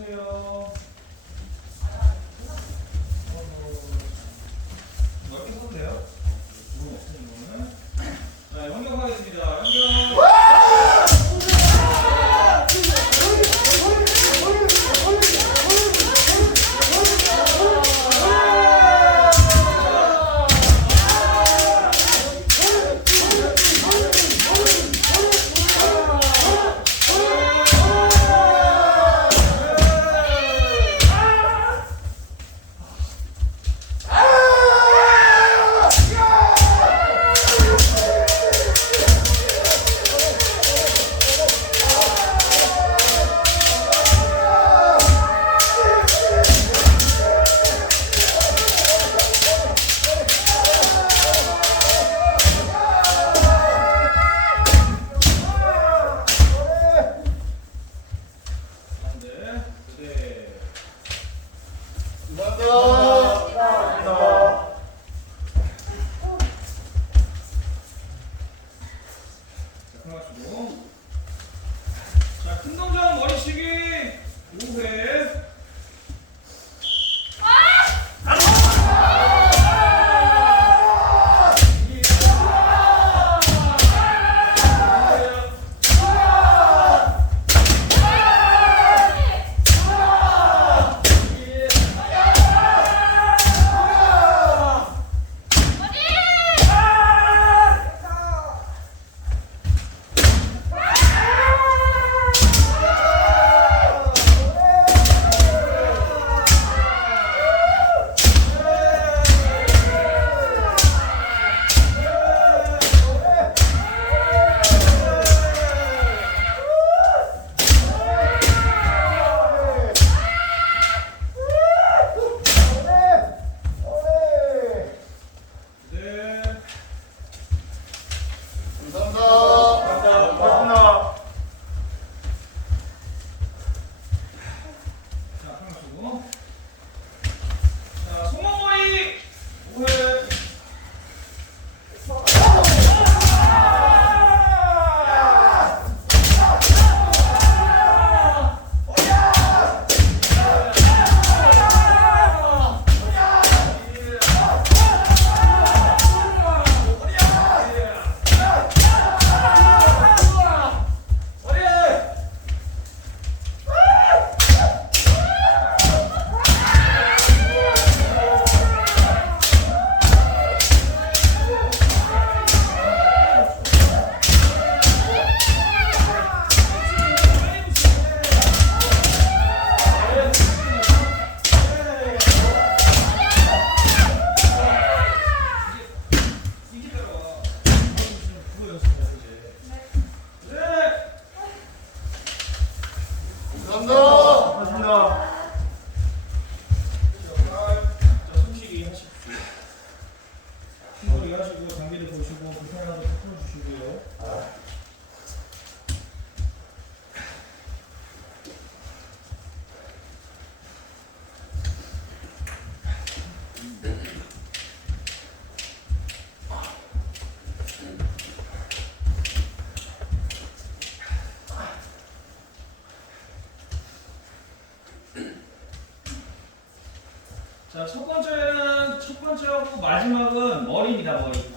안녕하세요. 첫째하고 마지막은 머리입니다 머리.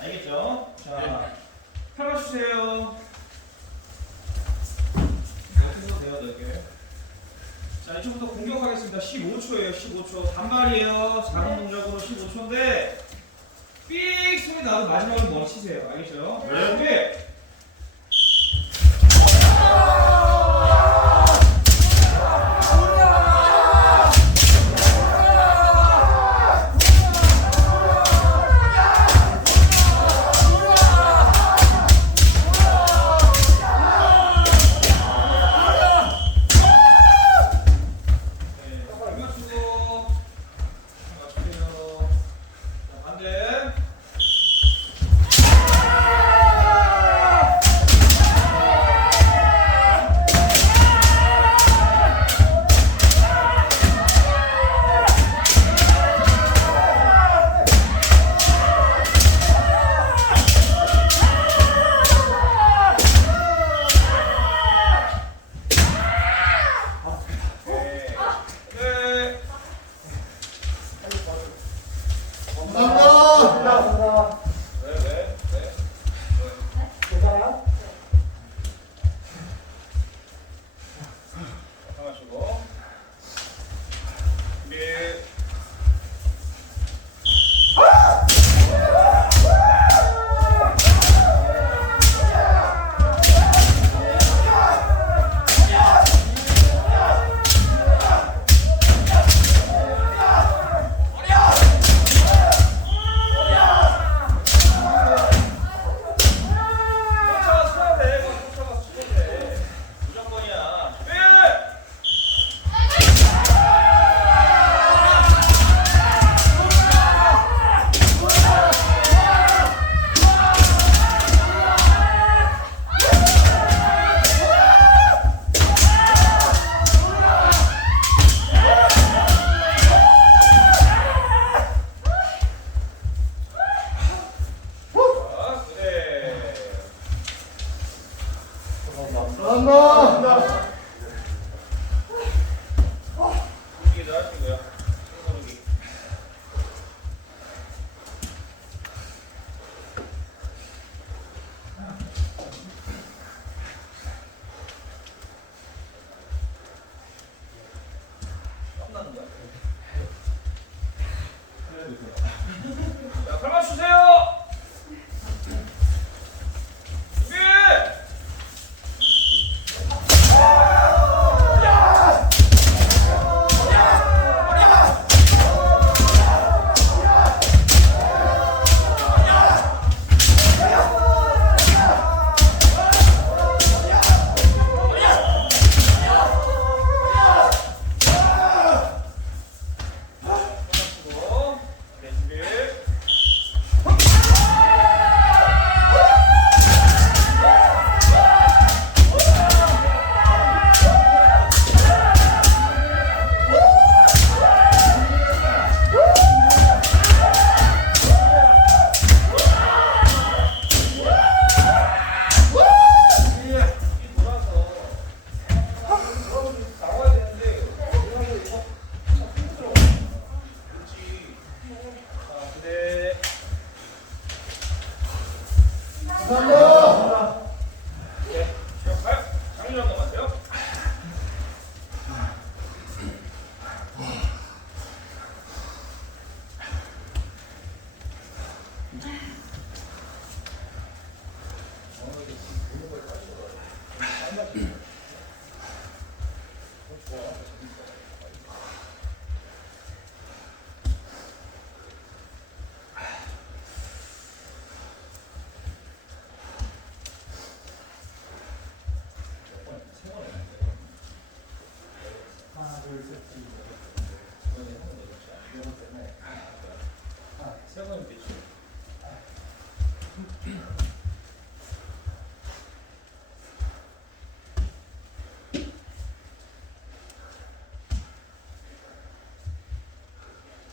세 번은 되죠.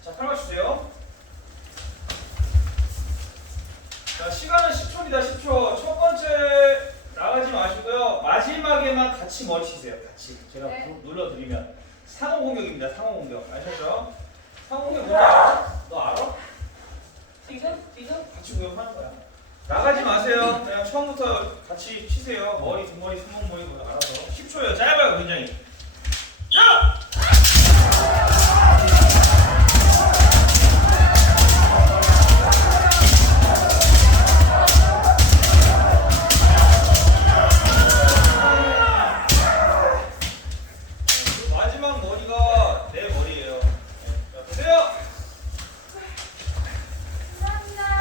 자, 팔 맞추세요. 자, 시간은 10초입니다. 10초. 첫 번째 나가지 마시고요. 마지막에만 같이 머리 치세요. 같이. 제가 네. 부- 눌러드리면 상호 공격입니다. 상호 공격. 아셨죠? 상호 공격 뭔지 알아? 너 알아? 같이 공격하는 거야. 나가지 마세요. 그냥 처음부터 같이 치세요. 머리, 뒷머리, 손목 머리 뭐 알아서. 10초예요. 짧아요, 굉장히.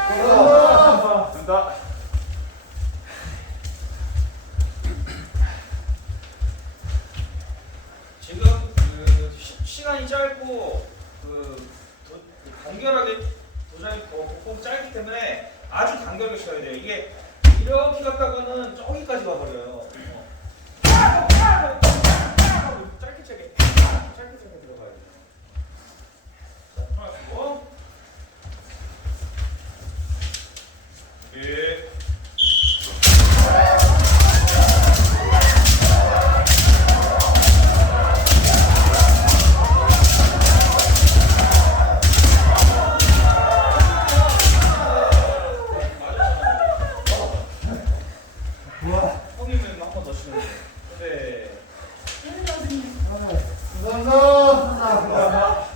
감사합니다. 돼요. 네. 그냥 거기서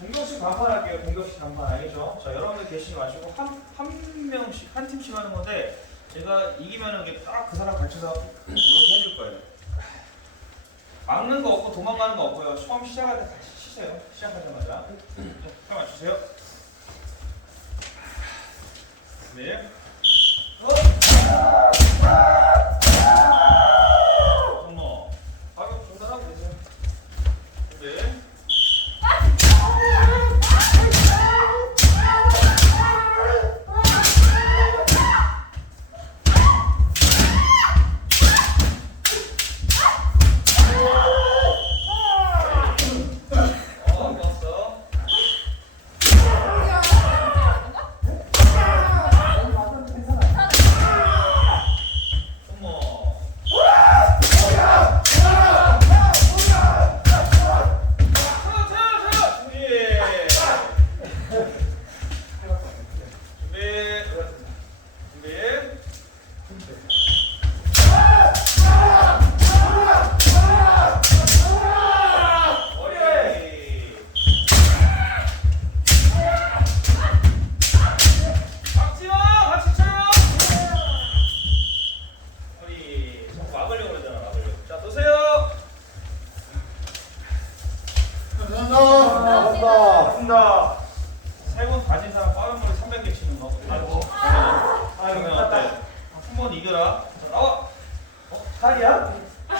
공격식 반판 할게요. 공격식 반판 알겠죠? 자 여러분들 계시지 마시고 한, 한 명씩 한 팀씩 하는 건데 제가 이기면 이렇게 딱 그 사람 걸쳐서 해줄 거예요. 막는 거 없고 도망가는 거 없고요. 처음 시작할 때 같이 치세요. 시작하자마자. 자, 맞추세요. 네. 어?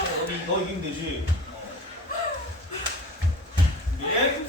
어, 너 이기면 되지. 어. 네.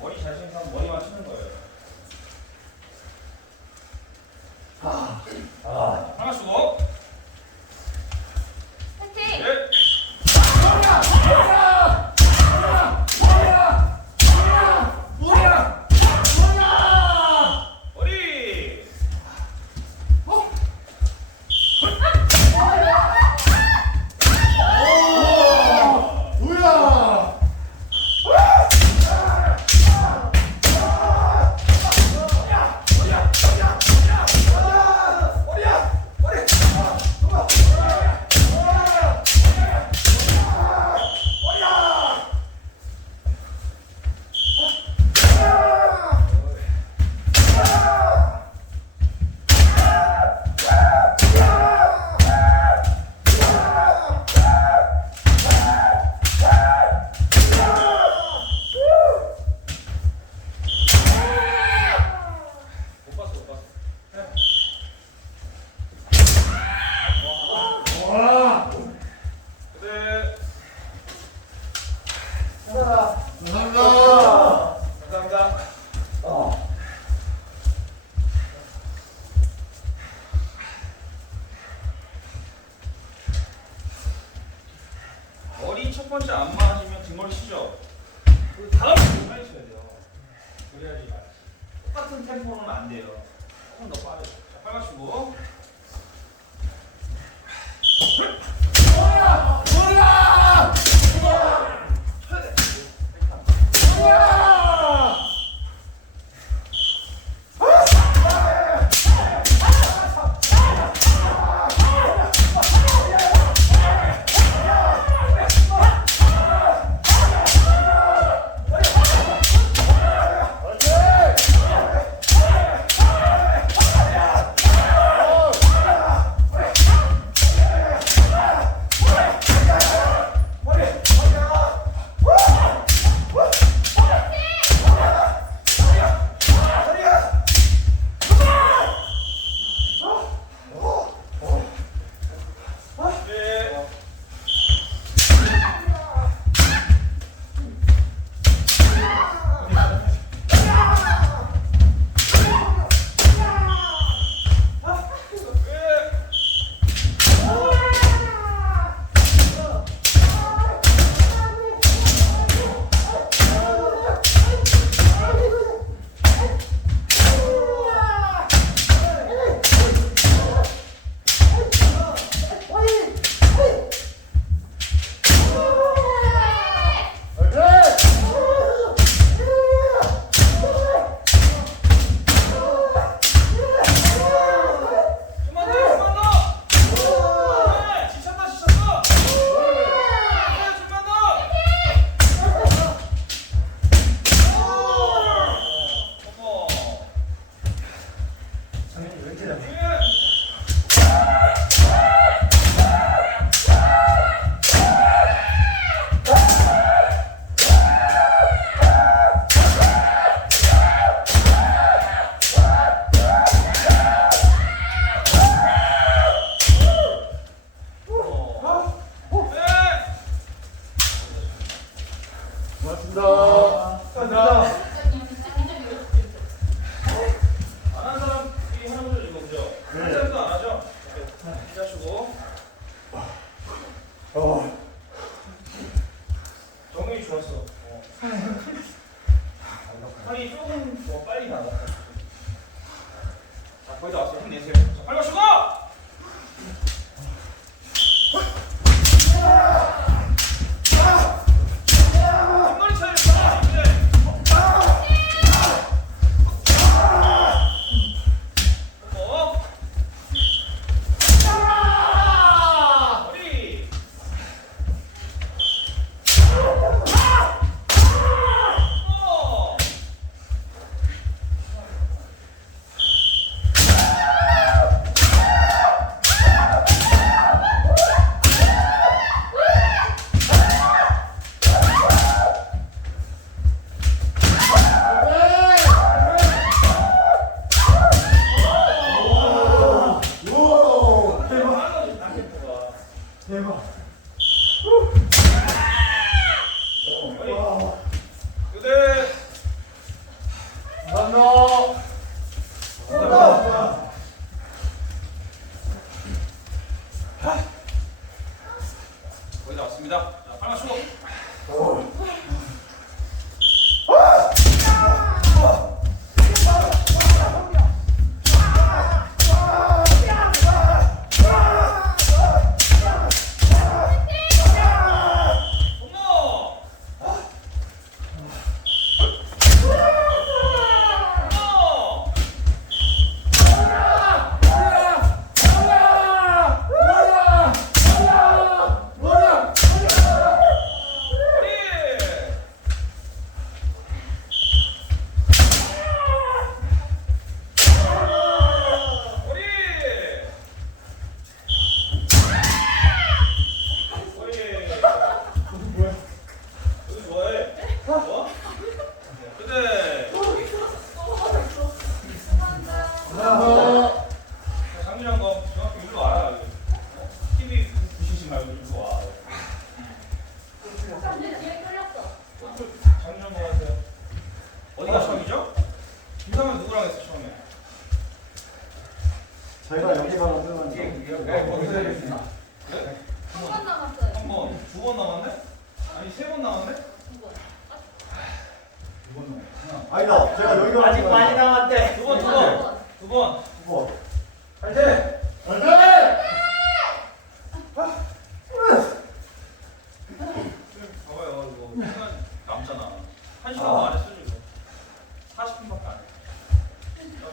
머리 잘 치는 사람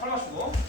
자, 팔 마시고.